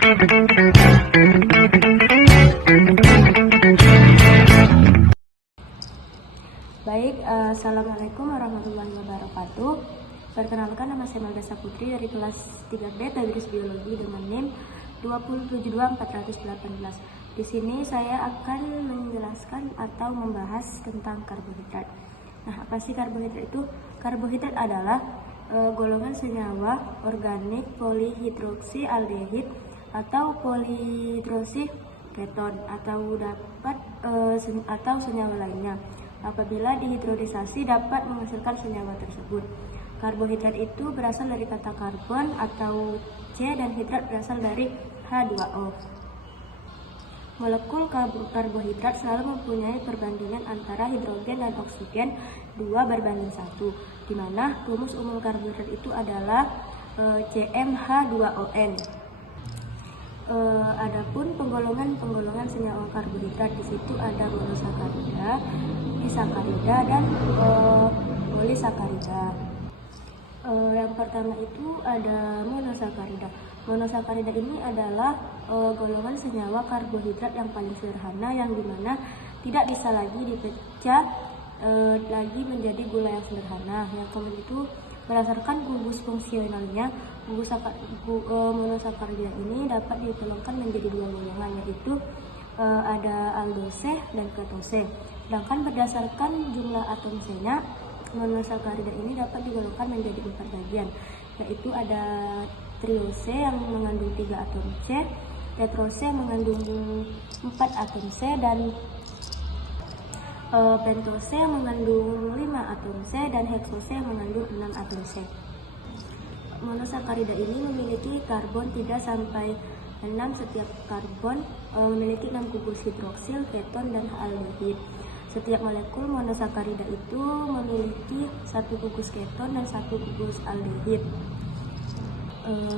Baik, Assalamualaikum warahmatullahi wabarakatuh. Perkenalkan, nama saya Melda Saputri dari kelas 3B Tadris Biologi dengan NIM 2724818. Di sini saya akan menjelaskan atau membahas tentang karbohidrat. Nah, apa sih karbohidrat itu? Karbohidrat adalah golongan senyawa organik polihidroksialdehid atau polihidroksi keton atau senyawa lainnya. Apabila dihidrolisasi dapat menghasilkan senyawa tersebut. Karbohidrat itu berasal dari kata karbon atau C dan hidrat berasal dari H2O. Molekul karbohidrat selalu mempunyai perbandingan antara hidrogen dan oksigen 2:1, di mana rumus umum karbohidrat itu adalah CmH2ON. Adapun penggolongan senyawa karbohidrat, di situ ada monosakarida, disakarida, dan polisakarida. Yang pertama itu ada monosakarida. Monosakarida ini adalah golongan senyawa karbohidrat yang paling sederhana, yang dimana tidak bisa lagi dipecah lagi menjadi gula yang sederhana. Yang kemudian itu berdasarkan gugus fungsionalnya, monosakarida ini dapat digolongkan menjadi dua golongan, yaitu ada aldose dan ketose. Sedangkan berdasarkan jumlah atom C-nya, monosakarida ini dapat digolongkan menjadi 4 bagian, yaitu ada triose yang mengandung 3 atom C, tetrose yang mengandung 4 atom C, dan pentose yang mengandung 5 atom C, dan heksose yang mengandung 6 atom C. Monosakarida ini memiliki karbon 3 sampai 6, setiap karbon memiliki 6 gugus hidroksil, keton, dan aldehid. Setiap molekul monosakarida itu memiliki 1 gugus keton dan 1 gugus aldehid.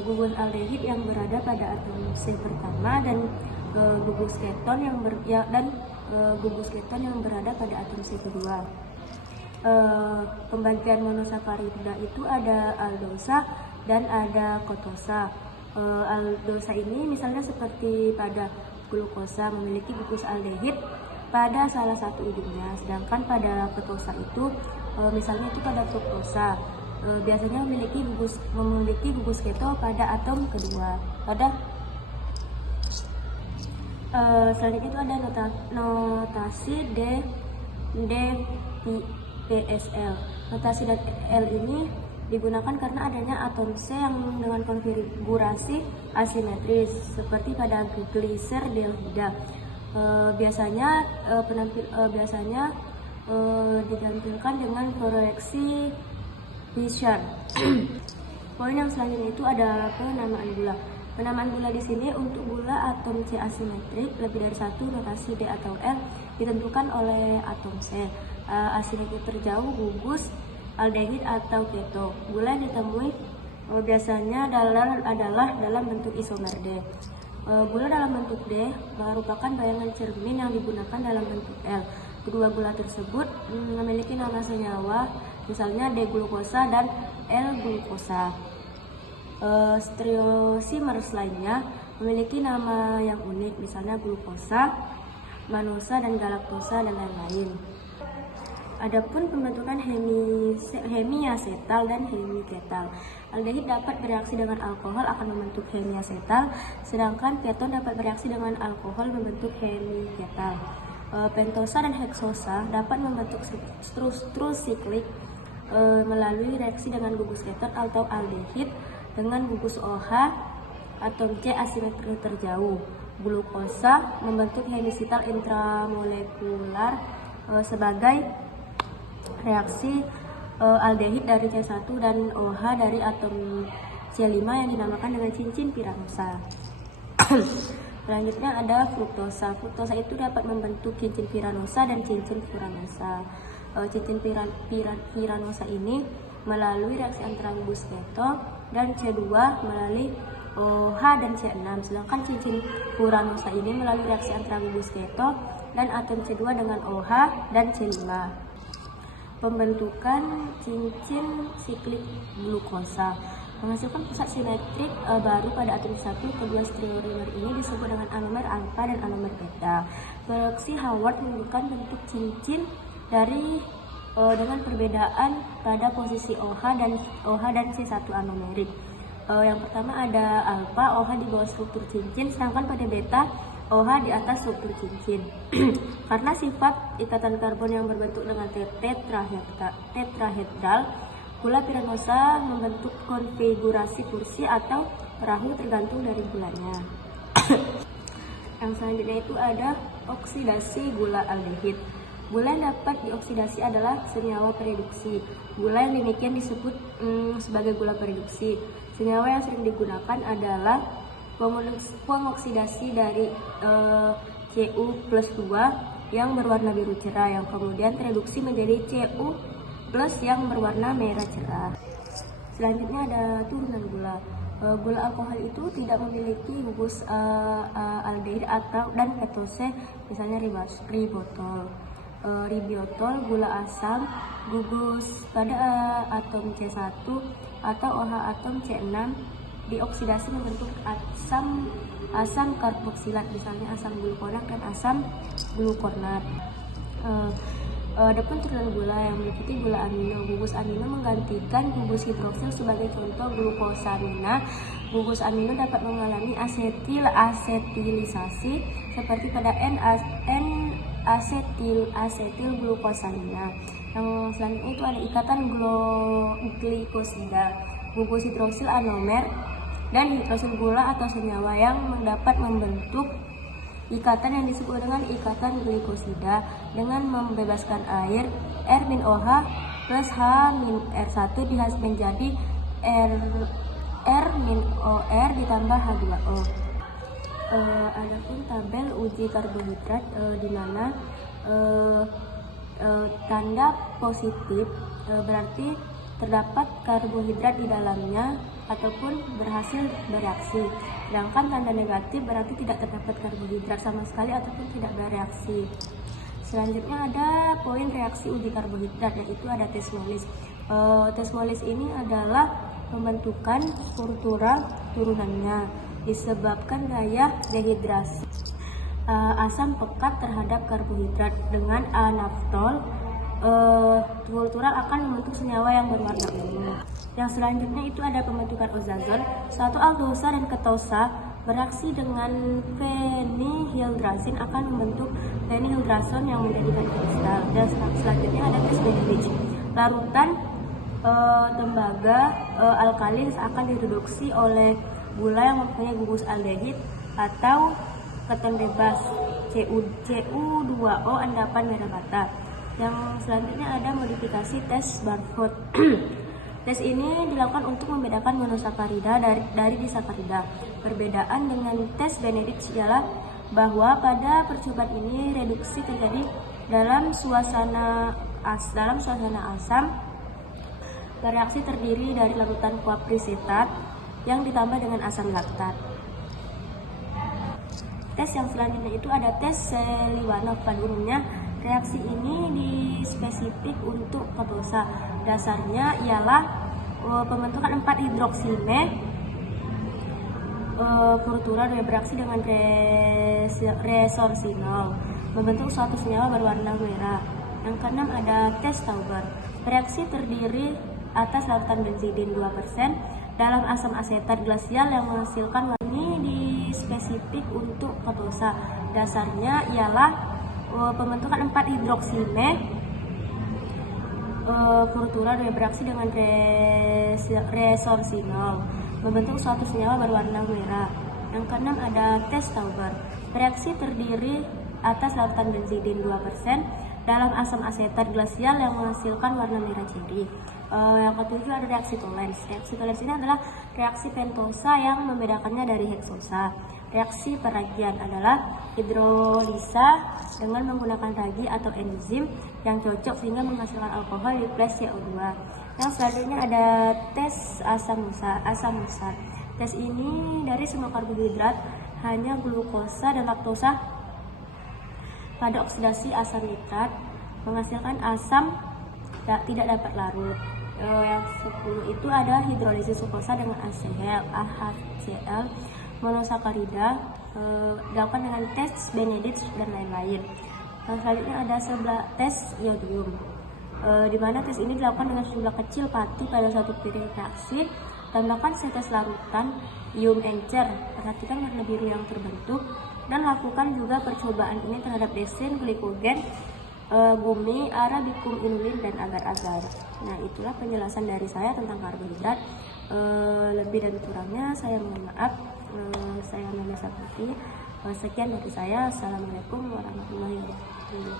Gugus aldehid yang berada pada atom C pertama dan gugus keton yang berada pada atom C kedua. Pembagian monosakarida itu ada aldosa dan ada ketosa. Aldosa ini misalnya seperti pada glukosa memiliki gugus aldehid pada salah satu ujungnya, sedangkan pada ketosa itu misalnya itu pada fruktosa biasanya memiliki gugus keto pada atom kedua. Selanjutnya itu ada notasi DPSL. Notasi L ini digunakan karena adanya atom C yang dengan konfigurasi asimetris seperti pada gliseraldehyda. Biasanya ditampilkan dengan proyeksi Fischer. Poin yang selanjutnya itu ada penamaan gula. Penamaan gula di sini untuk gula atom C asimetrik lebih dari 1, notasi D atau L ditentukan oleh atom C. Asimetrik terjauh gugus aldehid atau keto. Gula yang ditemui biasanya adalah dalam bentuk isomer D. Gula dalam bentuk D merupakan bayangan cermin yang digunakan dalam bentuk L. Kedua gula tersebut memiliki nama senyawa, misalnya D-glukosa dan L-glukosa. Stereosimers lainnya memiliki nama yang unik, misalnya glukosa, manosa, dan galaktosa, dan lain-lain. Adapun pembentukan hemiasetal dan hemiketal. Aldehid dapat bereaksi dengan alkohol akan membentuk hemiasetal, sedangkan keton dapat bereaksi dengan alkohol membentuk hemiketal. Pentosa dan heksosa dapat membentuk struktur siklik melalui reaksi dengan gugus keton atau aldehid dengan gugus OH atom C asimetri terjauh. Glukosa membentuk hemiasetal intramolekular sebagai reaksi aldehid dari C1 dan OH dari atom C5 yang dinamakan dengan cincin piranosa. Selanjutnya ada fruktosa. Fruktosa itu dapat membentuk cincin piranosa dan cincin furanosa. Cincin piranosa ini melalui reaksi antara gugus keto dan C2 melalui OH dan C6, sedangkan cincin furanosa ini melalui reaksi antara gugus keto dan atom C2 dengan OH dan C5. Pembentukan cincin siklik glukosa. Menghasilkan pusat simetrik baru pada atom satu. Kedua stereomer ini disebut dengan anomer alfa dan anomer beta. Reaksi Hayward menunjukkan bentuk cincin dengan perbedaan pada posisi OH dan C1 anomerik. Yang pertama ada alfa, OH di bawah struktur cincin, sedangkan pada beta OH di atas struktur cincin. Karena sifat ikatan karbon yang berbentuk dengan tetrahedral, gula piranosa membentuk konfigurasi kursi atau perahu tergantung dari gulanya. Yang selanjutnya itu ada oksidasi gula aldehid. Gula yang dapat dioksidasi adalah senyawa pereduksi. Gula yang demikian disebut sebagai gula pereduksi. Senyawa yang sering digunakan adalah pengoksidasi dari Cu+2 yang berwarna biru cerah, yang kemudian tereduksi menjadi Cu+ yang berwarna merah cerah. Selanjutnya ada turunan gula. Gula alkohol itu tidak memiliki gugus aldehid dan ketose, misalnya ribiotol, gula asam, gugus pada atom C1 atau OH atom C6 dioksidasi membentuk asam karboksilat, misalnya asam glukonat dan asam glukonat. Adapun turunan gula yang meliputi gula amino. Gugus amino menggantikan gugus hidroksil sebagai contoh glukosamina. Gugus amino dapat mengalami asetilisasi seperti pada N-asetil glukosamina. Yang selanjutnya itu ada ikatan glikosida. Gugus hidroksil anomer dan hidroksil gula atau senyawa yang dapat membentuk ikatan yang disebut dengan ikatan glikosida dengan membebaskan air R-OH plus H-R1 menjadi R-OR ditambah H2O. Adapun tabel uji karbohidrat di mana tanda positif berarti terdapat karbohidrat di dalamnya ataupun berhasil bereaksi. Sedangkan tanda negatif berarti tidak terdapat karbohidrat sama sekali ataupun tidak bereaksi. Selanjutnya ada poin reaksi uji karbohidrat, yaitu ada tes Molis. Tes Molis ini adalah pembentukan struktural turunannya disebabkan gaya dehidrasi asam pekat terhadap karbohidrat. Dengan anaftol struktural akan membentuk senyawa yang berwarna ungu. Yang selanjutnya itu ada pembentukan ozazon. Suatu aldosa dan ketosa bereaksi dengan fenihidrazin akan membentuk fenihidrazon yang menjadikan kristal. Dan selanjutnya ada tes Benedich. Larutan tembaga alkalin akan direduksi oleh gula yang mempunyai gugus aldehid atau keton bebas Cu2O endapan merah bata. Yang selanjutnya ada modifikasi tes Barford. Tes ini dilakukan untuk membedakan monosakarida dari disakarida. Perbedaan dengan tes Benedict ialah bahwa pada percobaan ini reduksi terjadi dalam suasana asam. Reaksi terdiri dari larutan kuaprisetat yang ditambah dengan asam laktat. Tes yang selanjutnya itu ada tes Seliwanov. Pada umumnya reaksi ini dispesifik untuk ketosa. Dasarnya ialah pembentukan 4 hidroksine furtural bereaksi dengan resorcinol membentuk suatu senyawa berwarna merah. Yang keenam ada tes Tauber. Reaksi terdiri atas larutan benzidin 2% dalam asam asetat glasial yang menghasilkan warna. Ini dispesifik untuk ketosa. Dasarnya ialah pembentukan 4 hidroksine furtural bereaksi dengan resorcinol membentuk suatu senyawa berwarna merah. Yang keenam ada tes Tauber. Reaksi terdiri atas larutan benzidin 2% dalam asam asetat glasial yang menghasilkan warna merah ceri. Yang ketujuh ada reaksi Tollens. Reaksi Tollens ini adalah reaksi pentosa yang membedakannya dari heksosa. Reaksi peragian adalah hidrolisa dengan menggunakan ragi atau enzim yang cocok sehingga menghasilkan alkohol plus CO2. Yang selanjutnya ada tes asam musat. Tes ini dari semua karbohidrat hanya glukosa dan laktosa pada oksidasi asam nitrat menghasilkan asam tidak dapat larut. Yang 10 itu ada hidrolisis glukosa dengan HCl, monosakarida, dilakukan dengan tes Benedict dan lain-lain. Selanjutnya ada tes iodium, di mana tes ini dilakukan dengan jumlah kecil pati pada satu piring reaksi. Tambahkan setes larutan ium encer, perhatikan warna biru yang terbentuk, dan lakukan juga percobaan ini terhadap desin, glikogen, gumi, arabicum, inulin, dan agar-agar. Nah, itulah penjelasan dari saya tentang karbohidrat. Lebih dan kurangnya saya mohon maaf. Saya Nana Saputi. Sekian dari saya. Assalamualaikum warahmatullahi wabarakatuh.